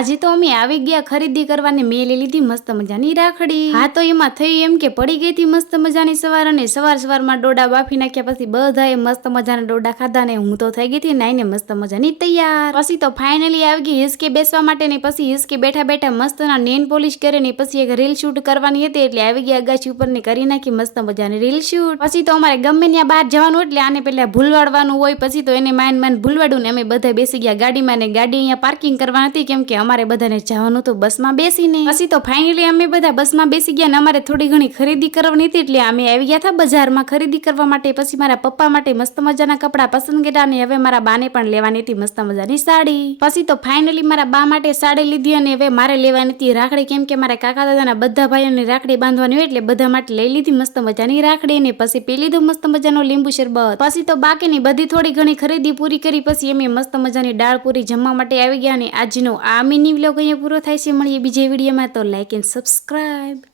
આજે તો અમે આવી ગયા ખરીદી કરવાને મેં લઈ લીધી મસ્ત મજાની રાખડી। હા તો એમાં થઈ એમ કે પડી ગઈ હતી મસ્ત મજાની સવાર અને સવારમાં ડોડા બાફી નાખ્યા પછી બધાએ મસ્ત મજાના ડોડા ખાધા ને હું તો થઈ ગઈ હતી નાઈને મસ્ત મજાની તૈયાર। પછી તો ફાઇનલી આવી ગઈ હિસકે બેસવા માટે ને પછી હિસકે બેઠા બેઠા મસ્ત ના નેલ પોલિશ કરે ને પછી એક રીલ શૂટ કરવાની હતી એટલે આવી ગયા અગાસી ઉપર ને કરી નાખી મસ્ત મજાની રીલ શૂટ। પછી તો અમારે ગમે ત્યાં બહાર જવાનું એટલે આને પેલા ભૂલવાડવાનું હોય પછી તો એને માન ભૂલવાડું ને અમે બધા બેસી ગયા ગાડીમાં ને ગાડી અહીંયા પાર્કિંગ કરવા હતી કેમ કે અમારે બધાને જવાનું તો બસમાં બેસીને। પછી તો ફાઇનલી અમે બધા બસમાં બેસી ગયા ને અમારે થોડી ઘણી ખરીદી કરવાની હતી એટલે અમે આવી ગયા હતા બજારમાં ખરીદી કરવા માટે। પછી મારા પપ્પા માટે મસ્ત મજાના કપડાં પસંદ કર્યા અને હવે મારા બાને પણ લેવાની હતી મસ્ત મજાની સાડી। પછી તો ફાઇનલી મારા બા માટે સાડી લીધી અને હવે મારે લેવાની હતી રાખડી કેમ કે મારા કાકા દાદાના બધા ભાઈઓને રાખડી બાંધવાની હોય એટલે બધા માટે લઈ લીધી મસ્ત મજાની રાખડી ને પછી પી લીધું મસ્ત મજાનો લીંબુ શરબત। પછી તો બાકીની બધી થોડી ઘણી ખરીદી પૂરી કરી પછી અમે મસ્ત મજાની દાળ પૂરી જમવા માટે આવી ગયા અને આજનો આ મિની વ્લોગ અહીંયા પૂરો થાય છે। મળીએ બીજા વિડીયોમાં તો લાઈક એન્ડ સબસ્ક્રાઇબ।